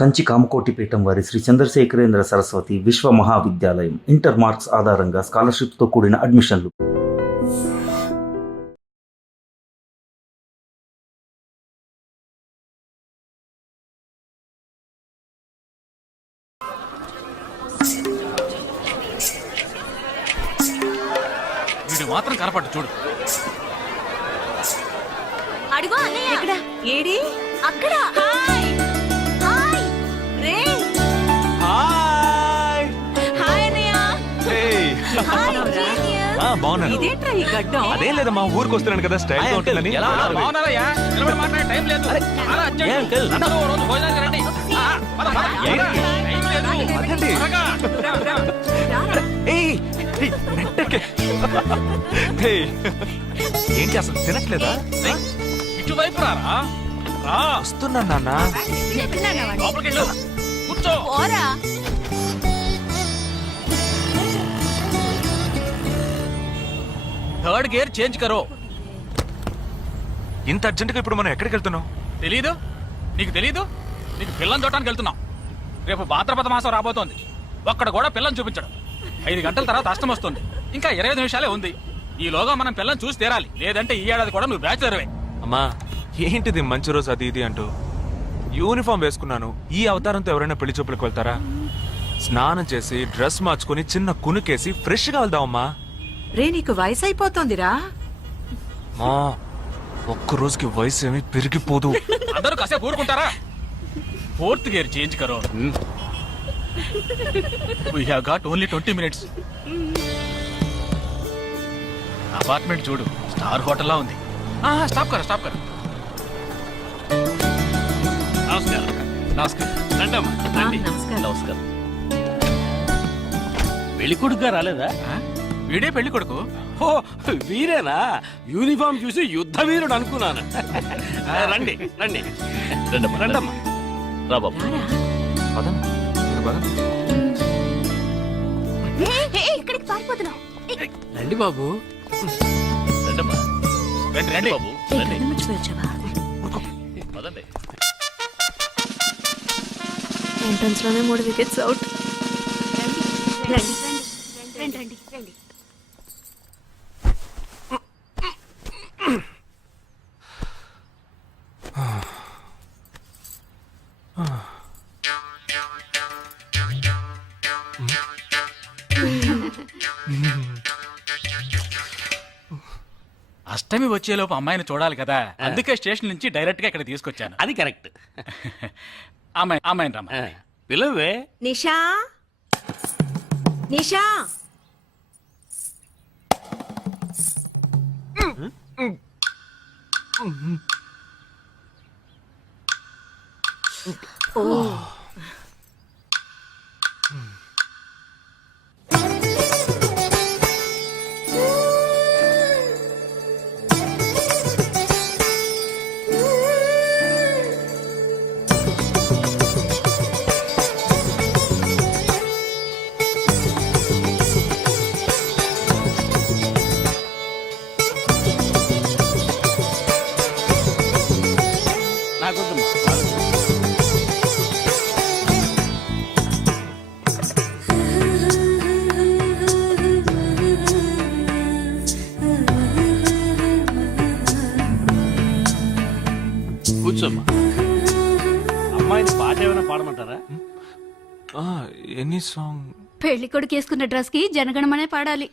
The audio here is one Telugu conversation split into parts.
కంచి కామకోటిపీఠం వారి శ్రీ చంద్రశేఖరేంద్ర సరస్వతి విశ్వ మహావిద్యాలయం ఇంటర్ మార్క్స్ ఆధారంగా స్కాలర్షిప్తో కూడిన అడ్మిషన్లు. వీడు మాత్రం కనపడ్డు చూడు. అడుగు అన్నయ్య. ఎక్కడ? ఏడి? అక్కడ. హాయ్ హాయ్ రే. హాయ్ హాయ్ అన్నయ్య. Hey hi genius. బాగున్నాను. ఇదేంట్రా ఈ గడ్డం? అదేం లేదమ్మా, ఊరికి వస్తున్నాను కదా, స్టైల్ గా ఉంటుందని. బాగున్నారయ్యా, నిలబడి మాట్లాడే టైం లేదు. చాలా అర్జెంట్. అందరూ ఓ రోజు భోజనానికి రండి. పద, పద. ఏంటి? టైం లేదు. అదండి. త్వరగా. రారా. ఏయ్, ఏయ్, నెట్టకే. ఏయ్, ఏంటి అసలు తినట్లేదా? ఇటువైపు రారా. రా. వస్తున్నాను నాన్న. లోపలికి వెళ్ళు. కూర్చో. పోరా. థర్డ్ గేర్ చేంజ్ కరో. ఇంత అర్జెంటుగా ఇప్పుడు మనం ఎక్కడికి వెళ్తున్నాం? తెలీదు? నీకు తెలీదు? నీకు పిల్లని చూడటానికి వెళ్తున్నాం. రేపు భాద్రపద మాసం రాబోతోంది. ఒక్కడ కూడా పిల్లని చూపించడం. 5 గంటల తర్వాత అష్టం వస్తుంది. ఇంకా 25 నిమిషాలే ఉంది. ఈలోగా మనం పిల్లని చూసి తీరాలి. లేదంటే ఈ ఏడాది కూడా నువ్వు బ్యాచులర్వే. అమ్మా, ఏంటిది మంచి రోజు అది ఇది అంటూ యూనిఫామ్ వేసుకున్నాను. ఈ అవతారంతో ఎవరైనా పెళ్లి చూపులకు వెళ్తారా? స్నానం చేసి డ్రెస్ మార్చుకుని చిన్న కునుకేసి ఫ్రెష్ గా వెళ్దామమ్మా. రే, నీకు వయసు అయిపోతోందిరా. మా ఒక్క రోజుకి వయసు ఏమి పెరిగిపోదు. అందరూ కాసేపు ఊరుకుంటారా? ఫోర్త్ గేర్ చేంజ్ కరో. We have got only 20 minutes. Apartment చూడు, స్టార్ హోటల్ లా ఉంది. స్టాప్ కర, స్టాప్ కర. నమస్కారం. నమస్కారం. రండమ్మా, రండి. నమస్కారం. నమస్కారం. పెళ్లి కొడుకుగా రాలేదా? వీడే పెళ్లి కొడుకు. ఓ, వీరేనా? యూనిఫామ్ చూసి యుద్ధ వీరుడు అనుకున్నాను. రండి రండి రండమ్మా. రా బాబు. రారా. పదం, ఇది పదం. ఇక్కడికి పారిపోతున్నావు. రండి బాబు. రండమ్మా. రండి రండి బాబు, రండి. మర్చిపోయావా? పదండి. ఎంట్రన్స్ లోనే 3 వికెట్స్ అవుట్. రండి రండి రండి రండి. అష్టమి వచ్చేలోపు అమ్మాయిని చూడాలి కదా, అందుకే స్టేషన్ నుంచి డైరెక్ట్ గా ఇక్కడ తీసుకొచ్చాను. అది కరెక్ట్. అమ్మాయిని రమ్మా. పిలవే. నిషా నిషా. ఓ, నాకొద్దమ్మా. కూర్చోమ్మా. అమ్మాయిని పాట ఏమైనా పాడమంటారా? Any song? పెళ్లి కొడుకు వేసుకున్న డ్రెస్ కి జనగణమనే పాడాలి.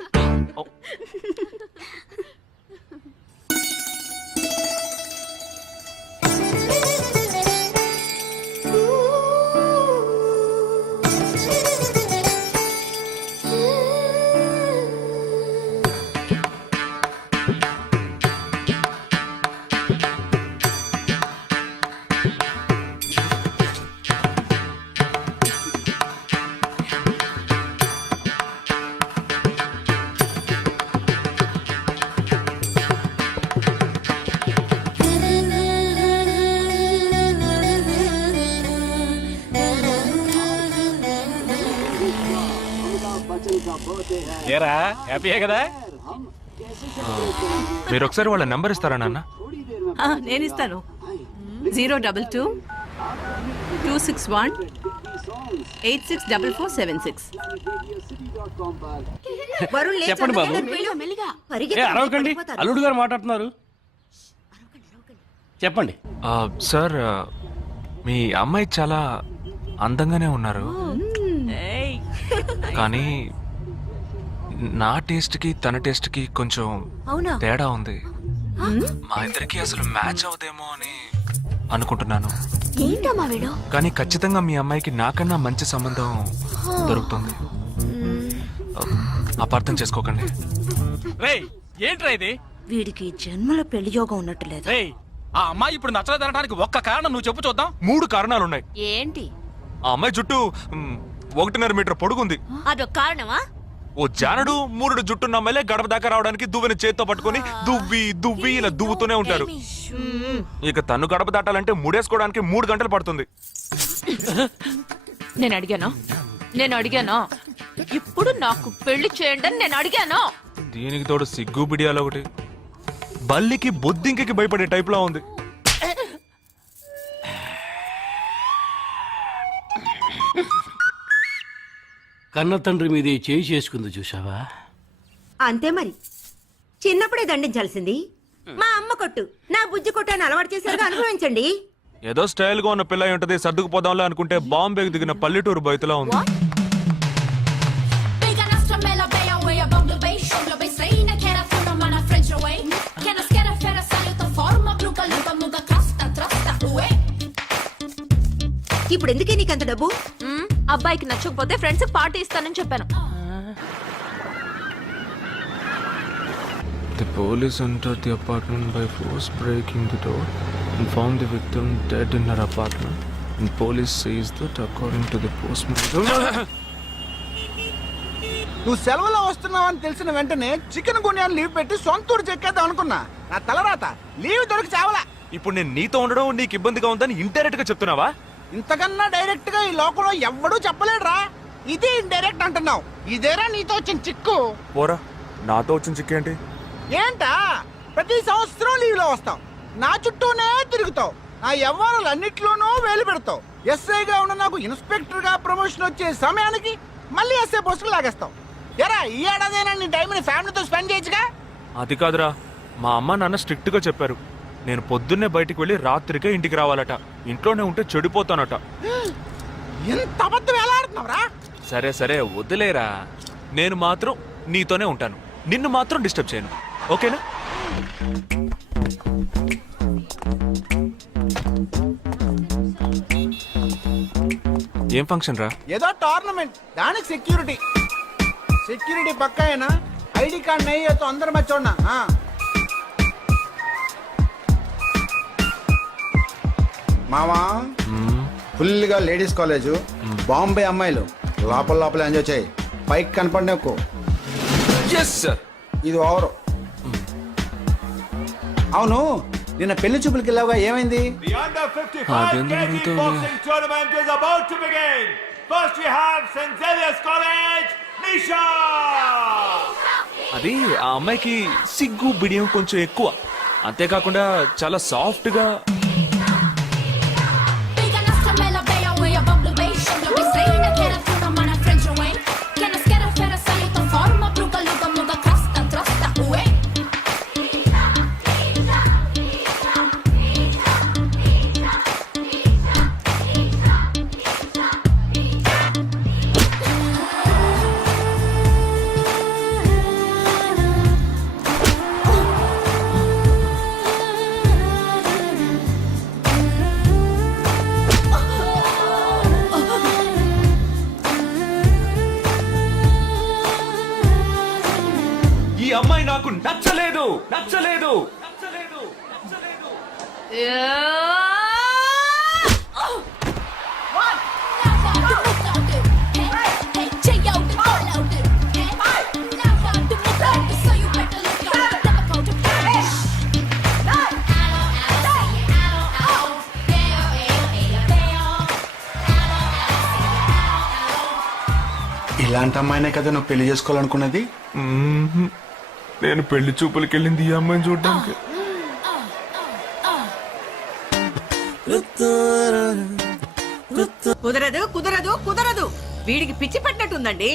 ఏరా, హ్యాపీయే కదా? మీరు ఒకసారి వాళ్ళ నెంబర్ ఇస్తారా నాన్న? నేను ఇస్తాను. 022 261-864476. చెప్పండి బాబు. ఏ అరవకండి, అల్లుడు గారు మాట్లాడుతున్నారు. చెప్పండి. సార్ మీ అమ్మాయి చాలా అందంగానే ఉన్నారు, కానీ నా టేస్ట్కి తన టేస్ట్కి కొంచెం తేడా ఉంది. మా ఇద్దరికి అసలు మ్యాచ్ అవుదేమో అని అనుకుంటున్నాను. ఏంటమ్మా వీడు? కానీ ఖచ్చితంగా మీ అమ్మాయికి నాకన్నా మంచి సంబంధం దొరుకుతుంది. అపార్థం చేసుకోకండి. రేయ్ ఏంట్రా ఇది? వీడికి జన్మలో పెళ్లి యోగం ఉన్నట్టు లేదు. రేయ్ ఆ అమ్మాయి ఇప్పుడు నచ్చలేదనడానికి ఒక్క కారణం నువ్వు చెప్పు చూద్దాం. 3 కారణాలున్నాయి. ఏంటి? ఆ అమ్మాయి జుట్టు 1.5 మీటర్ పొడుగుంది. అదొక కారణమా? ఓ జానడు 3 జుట్టున్న అమ్మాయిలే గడప దాకా రావడానికి దువ్వెని చేత్తో పట్టుకొని దువ్వి ఇలా దువ్వుతూనే ఉంటారు. ఇక తను గడప దాటాలంటే ముడేసుకోవడానికి 3 గంటలు పడుతుంది. నేను అడిగాను. ఇప్పుడు నాకు పెళ్లి చేయండి అని నేను అడిగాను. దీనికి తోడు సిగ్గు బిడియాలు ఒకటి. బల్లికి బొద్దింకి భయపడే టైప్ లో ఉంది. కన్న తండ్రి మీద చేయి చేసుకుంది చూసావా? అంతే మరి, చిన్నప్పుడే దండించాల్సింది. మా అమ్మ కొట్టు, నా బుజ్జి కొట్టు అని అలవాటు చేశారుగా, అనుభవించండి. ఏదో స్టైల్ గా ఉన్న పిల్ల ఉంటది, సర్దుకుపోదాంలో అనుకుంటే బాంబేకి దిగిన పల్లెటూరు బయటలా ఉంది. ఇప్పుడు ఎందుకే నీకంత డబ్బు? అబ్బాయికి నచ్చకపోతే ఫ్రెండ్స్ పార్టీ ఇస్తానని చెప్పాను. The police entered the apartment by force, breaking the door and found the victim dead in her apartment. And police says that according to the postmortem. నువ్వు సెలవులో వస్తున్నావని తెలిసిన వెంటనే చికెన్ గున్యాన్ని లీవ్ పెట్టి సొంతూరు చెక్కేద్దాం అనుకున్నా. నా తలరాత లీవ్ దొరికి చావలా. ఇప్పుడు నేను నీతో ఉండడం నీకు ఇబ్బందిగా ఉందని ఇండైరెక్ట్ గా చెప్తున్నావా? ఇంతకన్నా డైరెక్ట్ గా ఈ లోకంలో ఎవ్వడూ చెప్పలేడురా. ఇది ఇండైరెక్ట్ అంటున్నావు. ఇదేరా నీతో వచ్చిన చిక్కు. పోరా, నాతో వచ్చిన చిక్కేంటి? ఏంటా ప్రతి సంవత్సరం లీవ్ లో వస్తావు, నా చుట్టూనే తిరుగుతావు, నా వ్యవహారాలన్నిట్లోనూ వేలు పెడతావు. ఎస్ఐగా ఉన్న నాకు ఇన్స్పెక్టర్ గా ప్రమోషన్ వచ్చే సమయానికి మళ్ళీ ఎస్ఐ పోస్టులు లాగేస్తావు. ఎరా ఈ ఏడాదైనా నీ టైంని ఫ్యామిలీతో స్పెండ్ చేయొచ్చుగా. అది కాదురా, మా అమ్మ నాన్న స్ట్రిక్ట్ గా చెప్పారు. నేను పొద్దున్నే బయటికి వెళ్ళి రాత్రికే ఇంటికి రావాలట. ఇంట్లోనే ఉంటే చెడిపోతానట. ఎంత అబద్ధం ఎలా ఆడుతున్నావురా? సరే సరే వదిలేరా, నేను మాత్రం నీతోనే ఉంటాను, నిన్ను మాత్రం డిస్టర్బ్ చేయను, ఓకేనా? ఏం ఫంక్షన్ రా? ఏదో టోర్నమెంట్, దానికి సెక్యూరిటీ పక్కా అయినా ఐడి కార్డ్ నెయ్యతో అందరు మర్చోన్నా. మావా ఫుల్ గా లేడీస్ కాలేజ్, బాంబే అమ్మాయిలు లోపల ఎంజాయ్ చేయి. పైకి కనపడినకు ఇది ఓవరు. అవును, నిన్న పెళ్లి చూపులకి వెళ్ళావుగా, ఏమైంది? అది ఆ అమ్మాయికి సిగ్గు బిడియం కొంచెం ఎక్కువ. అంతేకాకుండా చాలా సాఫ్ట్ గా. ఈ అమ్మాయి నాకు నచ్చలేదు. ఇలాంటి అమ్మాయినే కదా నువ్వు పెళ్లి చేసుకోవాలనుకున్నది? నేను పెళ్లి చూపులకి వెళ్ళింది ఈ అమ్మాయిని చూడడానికి. కుదరదు కుదరదు కుదరదు. వీడికి పిచ్చి పట్టినట్టుందండి.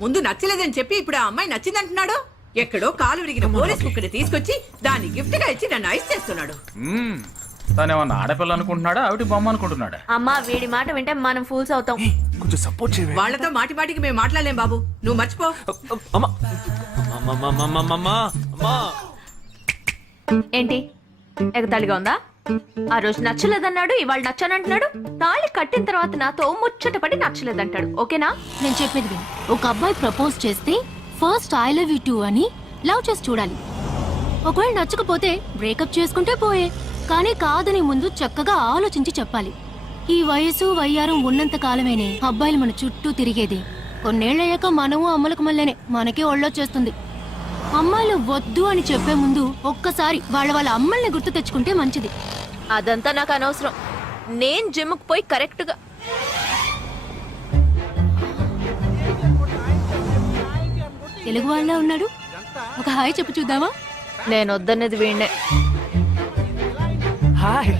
ముందు నచ్చలేదని చెప్పి ఇప్పుడు ఆ అమ్మాయి నచ్చిందంటున్నాడు. ఎక్కడో కాలు విరిగిన పోలీస్ కుక్కని తీసుకొచ్చి దాన్ని గిఫ్ట్ గా ఇచ్చి నన్ను ఐస్ చేస్తున్నాడు. తనేమన్నా ఆడపిల్ల అనుకుంటున్నాడా ఆవిడ బొమ్మ అనుకుంటున్నాడా? అమ్మా వీడి మాట వింటే మనం ఫూల్స్ అవుతాం. కొంచెం సపోర్ట్ చేయవే. వాళ్ళతో మాటి మాటికి మేము మాట్లాడలేం బాబు, నువ్వు మర్చిపో. అమ్మా అమ్మా ఏంటి ఎగతాళిగా ఉందా? ఆ రోజు నచ్చలేదన్నాడు, ఇవాళ నచ్చానంటున్నాడు. తాళి కట్టిన తర్వాత నాతో ముచ్చటపడి నచ్చలేదంటాడు. ఓకేనా? నేను చెప్పేది విను. ఒక అబ్బాయి ప్రపోజ్ చేస్తే first I love you two అని లవ్ చేసి చూడాలి. ఒకవేళ నచ్చకపోతే బ్రేకప్ చేసుకుంటే పోయే. కానీ కాదని ముందు చక్కగా ఆలోచించి చెప్పాలి. ఈ వయసు వయ్యారం ఉన్నంత కాలమేనే అబ్బాయిలు మన చుట్టూ తిరిగేది. కొన్నేళ్లయ్యాక మనము అమ్మలకు మళ్ళీనే మనకే ఒళ్ళొచ్చేస్తుంది. అమ్మాయిలు వద్దు అని చెప్పే ముందు ఒక్కసారి వాళ్ళ అమ్మల్ని గుర్తు తెచ్చుకుంటే మంచిది. అదంతా నాకు అనవసరం. నేను జిమ్కి పోయి కరెక్ట్ గా తెలుగు వాళ్ళ ఉన్నాడు. ఒక హాయ్ చెప్పు చూద్దామా? నేను వద్దనేది వీణ్ణే. హాయ్.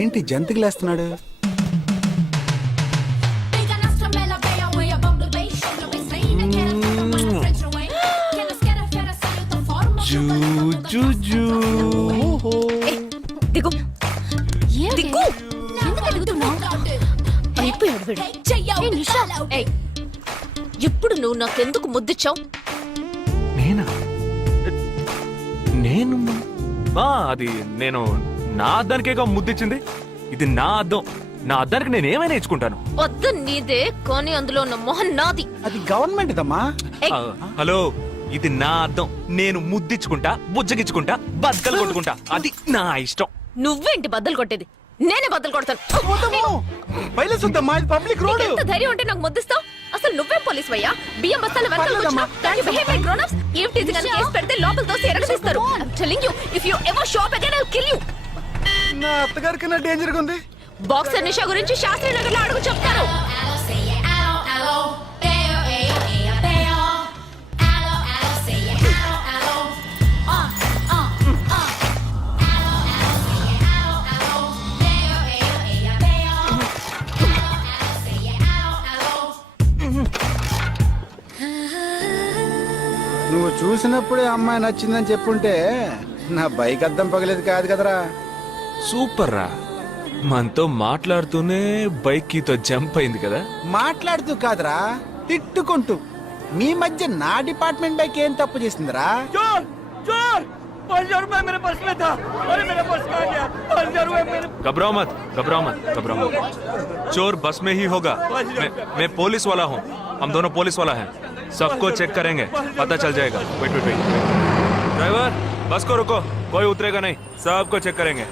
ఏంటి జంతికి లేస్తున్నాడు? దిగు ఏంటి? దిగు. ఎందుకు దిగుతున్నావ్? అయిపోయాడు వీడు. ఏ నిషా, ఏయ్, ఇప్పుడు నువ్వు నాకెందుకు ముద్దిచ్చావు? నేనా? నేను అది నేను నా అద్దానికేగా ముద్దిచ్చింది. ఇది నా అద్దం. నా అద్దానికి నేను ఏమైనా ఇచ్చుకుంటాను. వద్దు నీదే, కానీ అందులో ఉన్న మొహం నాది. అది గవర్నమెంట్ దమ్మా. ఏయ్, హలో, ఇది నా అద్దం. నేను ముద్దిచ్చుకుంటా, బుజ్జగిచ్చుకుంటా, బద్దలు కొట్టుకుంటా. అది నా ఇష్టం. నువ్వేంటి బద్దలు కొట్టేది? నేనే బద్దలు కొడతాను. Public road. ఎంత ధైర్యం ఉంటే నాకు ముద్దిస్తావు? అసలు నువ్వే పోలీస్ వయ్యా? బియ్యం బస్తాలు వెనకాల పర్లేదమ్మా. కూర్చున్నావు. దాన్ని behave like grown-ups. ఏం టీజీ గాని కేసు పెడితే లోపల తోసి ఎరగదీస్తారు. I'm telling you, if you ever show up again, I'll kill you. నా అత్తగారి కన్నా డేంజర్ గా ఉంది. బాక్సర్ నిషా గురించి శాస్త్రి నగర్ లో అడుగు చెప్తారు. నువ్వు చూసినప్పుడే అమ్మాయి నచ్చిందని చెప్పుంటే నా బైక్ అద్దం పగలేదు కాదు కదరా. సూపర్ రా. మనతో మాట్లాడుతూనే బైక్ కీతో జంప్ అయింది కదా. మాట్లాడుతూ కాదురా, తిట్టుకుంటూ. మీ మధ్య నా డిపార్ట్మెంట్ బైక్ ఏం తప్పు చేసిందిరా? घबराओ मत, घबराओ मत, घबराओ मत. चोर बस में ही होगा. मैं पुलिस वाला हूँ. हम दोनों पुलिस वाला हैं. सबको चेक करेंगे, पता चल जाएगा. Wait wait wait. ड्राइवर, बस को रुको. कोई उतरेगा नहीं. सबको चेक करेंगे.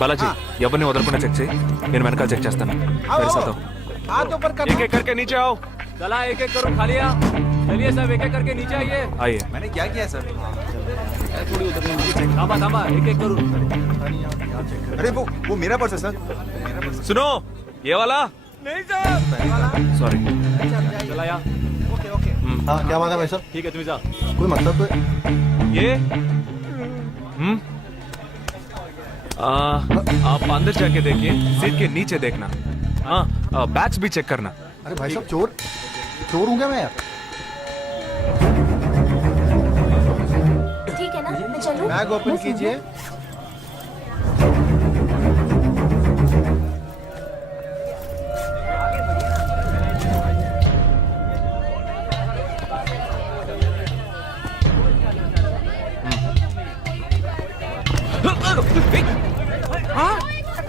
बालाजी, ఎవరిని వదలకుండా చెక్ చేయి. నేను వెనకాల చెక్ చేస్తాను. हाथ ऊपर कर. एक एक करके नीचे आओ. चला एक एक करो खाली. चलिए सब एक एक करके नीचे आइए. आइए. मैंने क्या किया सर? थामा थामा एक एक करो. अरे वो मेरा पर्स है सर. सुनो, ये वाला नहीं सर. सॉरी. चला यार. हाँ क्या बात है भाई साहब? ठीक है तुम जा. कोई मतलब तो ये आप अंदर जाके देखिए. सीट के नीचे देखना. हाँ, बैग्स भी चेक करना. अरे भाई साहब चोर चोर हूँ क्या मैं यार? ठीक है ना, मैं चलूं? बैग ओपन कीजिए.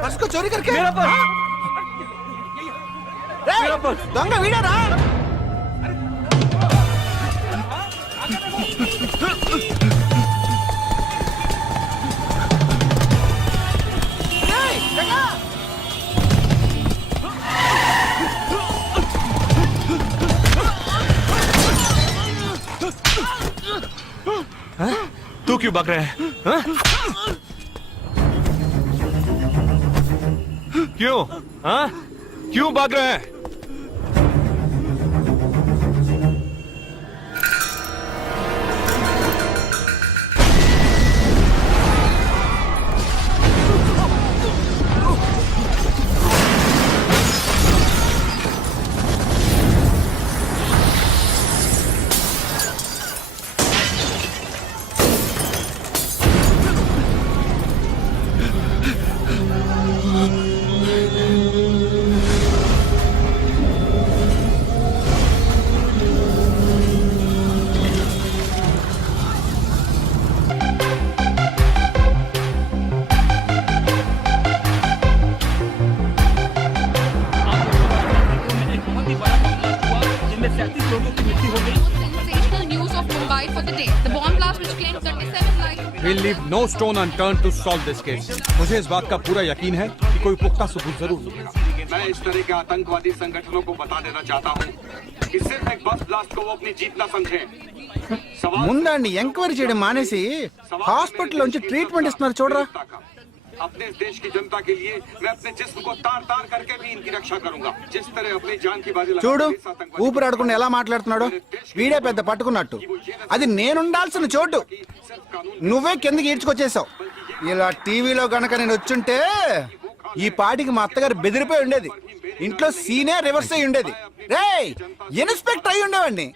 पर्स को चोरी करके मेरा पर्स. దొంగ వీడరా? क्यों भाग रहे हैं हाँ? क्यों हाँ? क्यों भाग रहे हैं? Sensational news of Mumbai for the day. The bomb blast which claimed 37 lives. We'll leave no stone unturned to solve this case. मुझे इस बात का पूरा यकीन है कि कोई पुख्ता सबूत जरूर मिलेगा। मैं इस तरह के आतंकवादी संगठनों को बता देना चाहता हूँ कि सिर्फ एक बस ब्लास्ट को वो अपनी जीत ना समझें। ముందండి ఎంక్వైరీ చేయడం మానేసి హాస్పిటల్ నుంచి ట్రీట్మెంట్ ఇస్తున్నారు చూడరా. अपने इस देश की जनता के लिए मैं अपने जिस्म को तार तार करके भी इनकी रक्षा करूंगा जिस तरह अपनी जान की बाजी చూడు ఊపిరాడకుండా ఎలా మాట్లాడుతున్నాడు. వీడే పెద్ద పట్టుకున్నట్టు. అది నేనుండాల్సిన చోటు నువ్వే కిందకి ఈడ్చుకొచ్చేసావు. ఇలా టీవీలో గనక నేను వచ్చుంటే ఈ పాటికి మా అత్తగారు బెదిరిపోయి ఉండేది. ఇంట్లో సీనే రివర్స్ అయి ఉండేది. రేయ్ ఇన్స్పెక్టర్ అయి ఉండేవాడిని.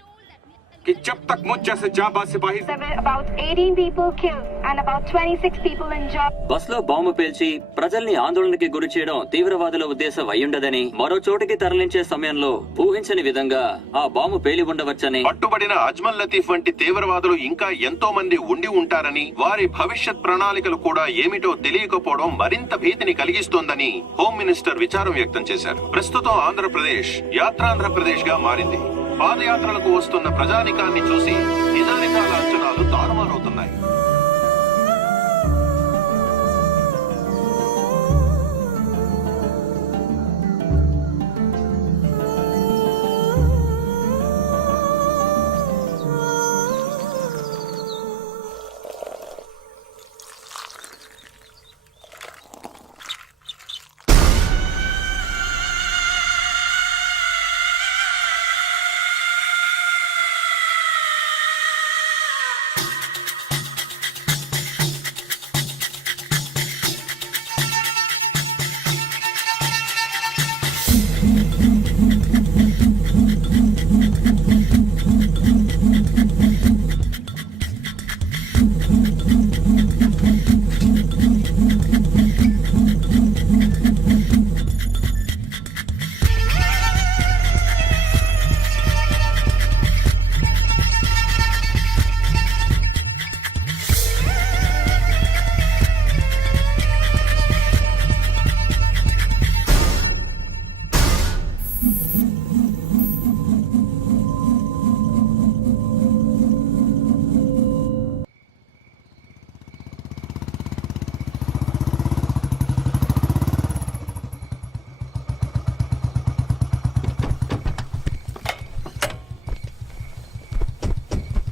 कि जब तक मुझ जैसे जाबाज सिपाही About 18 people killed and about 26 people injured. Bus లో బాంబు పేల్చి ప్రజల్ని ఆందోళనకి గురి చేయడం తీవ్రవాదుల ఉద్దేశం అయ్యుండదని మరో చోటికి తరలించే సమయంలో ఊహించని విధంగా ఆ బాంబు పేలి ఉండవచ్చని పట్టుబడిన అజ్మల్ లతీఫ్ వంటి తీవ్రవాదులు ఇంకా ఎంతో మంది ఉండి ఉంటారని వారి భవిష్యత్ ప్రణాళికలు కూడా ఏమిటో తెలియకపోవడం మరింత భీతిని కలిగిస్తోందని హోమ్ మినిస్టర్ విచారం వ్యక్తం చేశారు. ప్రస్తుతం ఆంధ్రప్రదేశ్ యాత్రాంధ్రప్రదేశ్ గా మారింది. పాదయాత్రలకు వస్తున్న ప్రజానికాన్ని చూసి నిజానిజాల అంచనాలు తారుమారవుతున్నాయి.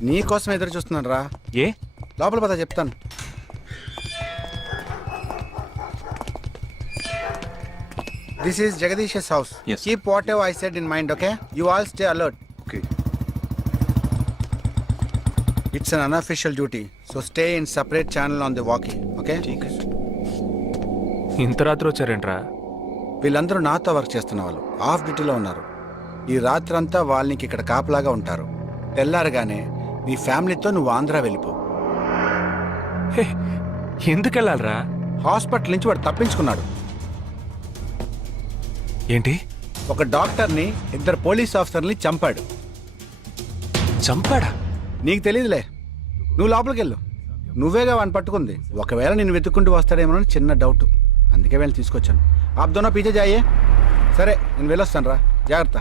నీ కోసం ఎదురు చూస్తున్నాను రా. ఏ లోపల పద చెప్తాను. This is Jagadish house. Keep what ever I said in mind. Okay you all stay alert. Okay. It's an unofficial duty so stay in separate channel on the walking. Okay ఇంత రాత్రి వచ్చారేంట్రా? వీళ్ళందరూ నాతో వర్క్ చేస్తున్న వాళ్ళు ఆఫ్ డ్యూటీలో ఉన్నారు. ఈ రాత్రంతా వాళ్ళకి ఇక్కడ కాపలాగా ఉంటారు. తెల్లారగానే నీ ఫ్యామిలీతో నువ్వు ఆంధ్ర వెళ్ళిపో. ఎందుకు వెళ్ళాలరా? హాస్పిటల్ నుంచి వాడు తప్పించుకున్నాడు. ఏంటి? ఒక డాక్టర్ని 2 పోలీస్ ఆఫీసర్ని చంపాడు. చంపాడా? నీకు తెలియదులే, నువ్వు లోపలికి వెళ్ళు. నువ్వేగా వాడిని పట్టుకుంది. ఒకవేళ నేను వెతుక్కుంటూ వస్తాడేమోనని చిన్న డౌట్, అందుకే వెళ్ళి తీసుకొచ్చాను. ఆప్ దోనో పీछे जाइए. సరే నేను వెళ్ళొస్తాను రా, జాగ్రత్త.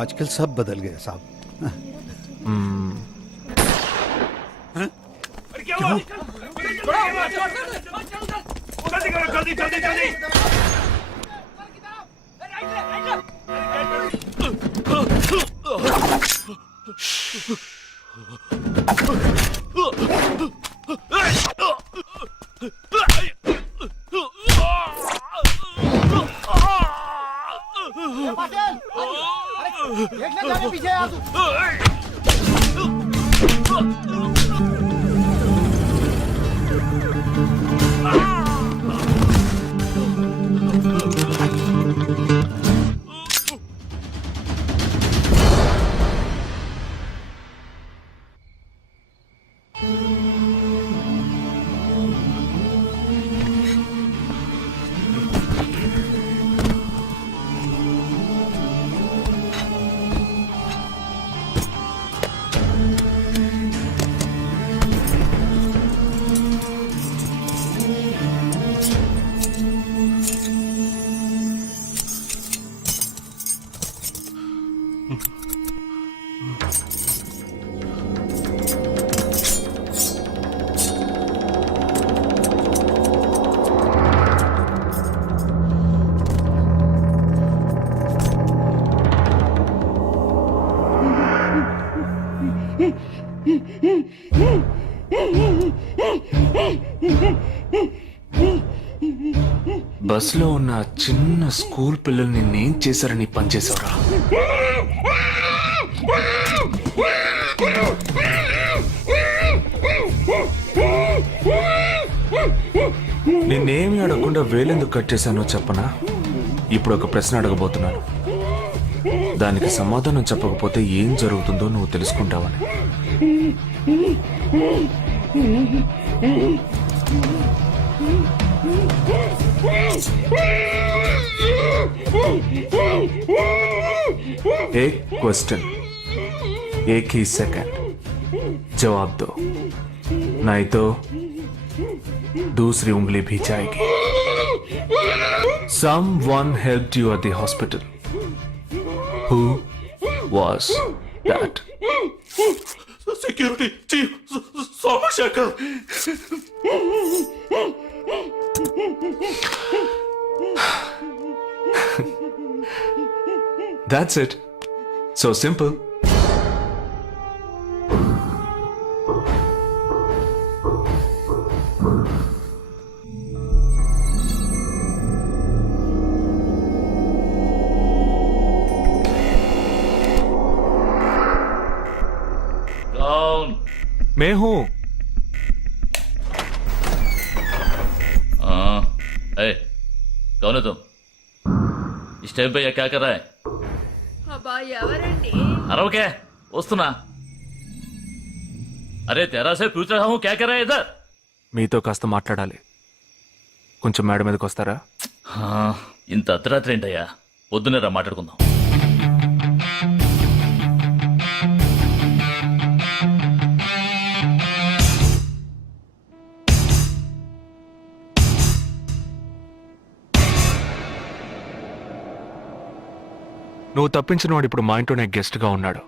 आजकल सब बदल गया साहब। पीछे आ तू। బస్లో ఉన్న చిన్న స్కూల్ పిల్లల్ని నేను చేశారని పనిచేశావురా. నిన్నేమి అడగకుండా వేలెందుకు కట్ చేశానో చెప్పనా? ఇప్పుడు ఒక ప్రశ్న అడగబోతున్నాను. దానికి సమాధానం చెప్పకపోతే ఏం జరుగుతుందో నువ్వు తెలుసుకుంటావని. एक क्वेश्चन, एक ही सेकंड, जवाब दो, नहीं तो दूसरी उंगली भी जाएगी. Someone helped you at the hospital. Who was that? Security chief Somashekar. That's it. So simple. Down. मैं हूं. कौन है तुम? इस टाइम पे ये क्या कर रहा है? అబ్బా ఎవరండి? अरे वस्तुना अरे तेरा से पूछ रहा हूँ क्या कर रहा है इधर? మీతో కాస్త మాట్లాడాలి. కొంచెం మేడ మీదకి వస్తారా? ఇంత అర్ధరాత్రి ఏంటయ్యా? పొద్దునే రా మాట్లాడుకుందాం. నువ్వు తప్పించిన వాడు ఇప్పుడు మా ఇంట్లోనే గెస్ట్గా ఉన్నాడు.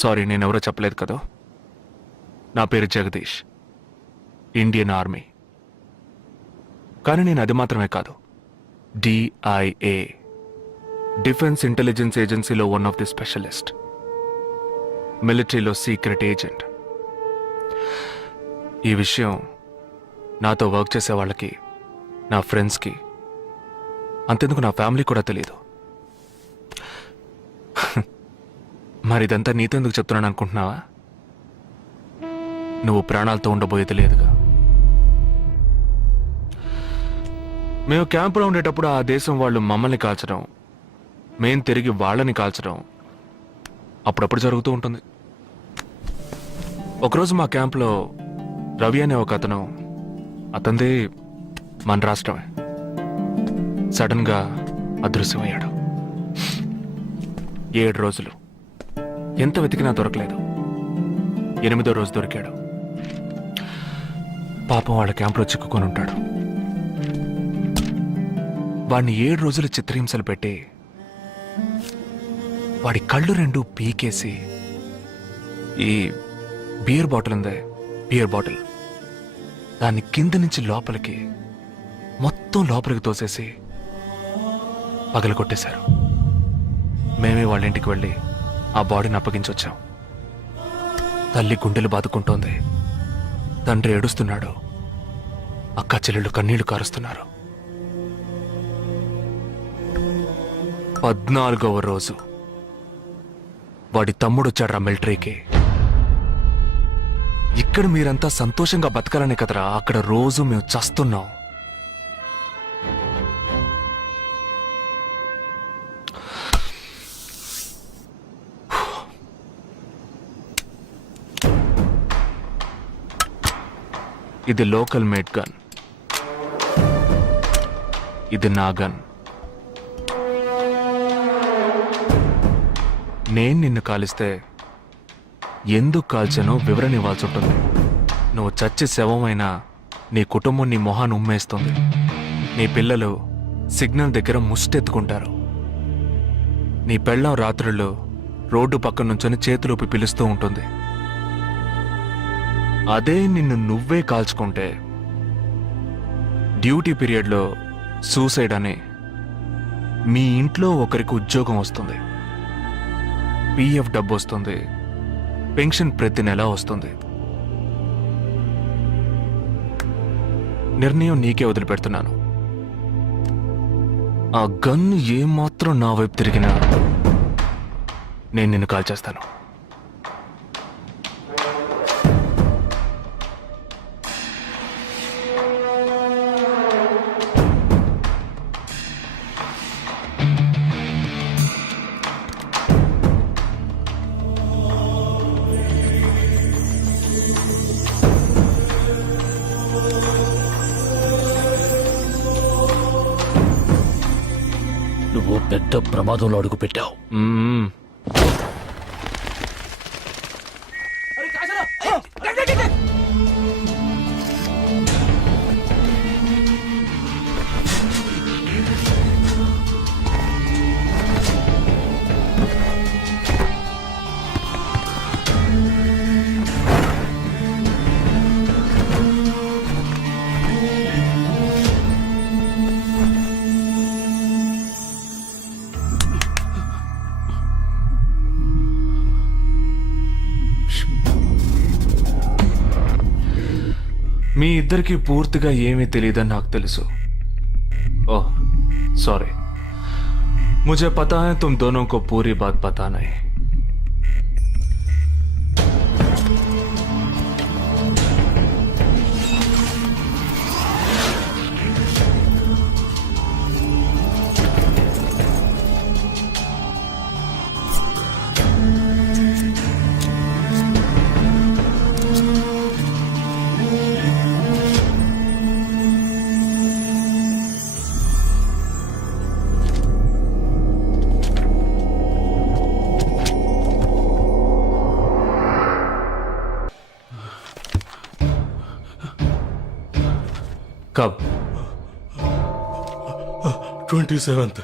సారీ, నేనెవరో చెప్పలేదు కదా. నా పేరు జగదీష్, ఇండియన్ ఆర్మీ. కానీ నేను అది మాత్రమే కాదు, DIA, డిఫెన్స్ ఇంటెలిజెన్స్ ఏజెన్సీలో వన్ ఆఫ్ ది స్పెషలిస్ట్, మిలిటరీలో సీక్రెట్ ఏజెంట్. ఈ విషయం నాతో వర్క్ చేసే వాళ్ళకి, నా ఫ్రెండ్స్కి, అంతెందుకు నా ఫ్యామిలీ కూడా తెలియదు. మరి ఇదంతా నీతెందుకు చెప్తున్నాను అనుకుంటున్నావా? నువ్వు ప్రాణాలతో ఉండబోయేది లేదుగా. మేము క్యాంపులో ఉండేటప్పుడు ఆ దేశం వాళ్ళు మమ్మల్ని కాల్చడం, మేం తిరిగి వాళ్ళని కాల్చడం అప్పుడప్పుడు జరుగుతూ ఉంటుంది. ఒకరోజు మా క్యాంప్లో రవి అనే ఒక అతను, అతనిది మన రాష్ట్రమే, సడన్ గా అదృశ్యమయ్యాడు. 7 రోజులు ఎంత వెతికినా దొరకలేదు. 8వ రోజు దొరికాడు. పాపం వాళ్ళ క్యాంపులో చిక్కుకొని ఉంటాడు. వాడిని 7 రోజులు చిత్రహింసలు పెట్టి వాడి కళ్ళు రెండు పీకేసి ఈ బియర్ బాటిల్ ఉందే, బియర్ బాటిల్, దాన్ని కింద నుంచి లోపలికి మొత్తం లోపలికి తోసేసి పగల కొట్టేశారు. మేమే వాళ్ళ ఇంటికి వెళ్ళి ఆ బాడీని అప్పగించొచ్చాం. తల్లి గుండెలు బాదుకుంటోంది, తండ్రి ఏడుస్తున్నాడు, అక్క చెల్లెళ్ళు కన్నీళ్లు కారుస్తున్నారు. 14వ రోజు వాడి తమ్ముడు వచ్చాడు రా మిలిటరీకి. ఇక్కడ మీరంతా సంతోషంగా బతకాలనే కదరా అక్కడ రోజు మేము చస్తున్నాం. ఇది లోకల్ మేడ్ గన్, ఇది నా గన్. నేను నిన్ను కాలిస్తే ఎందుకు కాల్చానో వివరణ ఇవ్వాల్సి ఉంటుంది. నువ్వు చచ్చి శవమైనా నీ కుటుంబం నీ మొహాన్ని ఉమ్మేస్తుంది. నీ పిల్లలు సిగ్నల్ దగ్గర ముష్టెత్తుకుంటారు. నీ పెళ్ళం రాత్రుళ్ళు రోడ్డు పక్కన నుంచొని చేతులూపి పిలుస్తూ ఉంటుంది. అదే నిన్ను నువ్వే కాల్చుకుంటే డ్యూటీ పీరియడ్లో సూసైడ్ అని మీ ఇంట్లో ఒకరికి ఉద్యోగం వస్తుంది, పిఎఫ్ డబ్బు వస్తుంది, పెన్షన్ ప్రతి నెల వస్తుంది. నిర్ణయం నీకే వదిలిపెడుతున్నాను. ఆ గన్ ఏమాత్రం నా వైపు తిరిగినా నేను నిన్ను కాల్చేస్తాను. నువ్వు పెద్ద ప్రమాదంలో అడుగు పెట్టావు. మీ ఇద్దరికి పూర్తిగా ఏమీ తెలియదని నాకు తెలుసు. ఓह सॉरी, मुझे पता है तुम दोनों को पूरी बात पता नहीं. कब? 27th.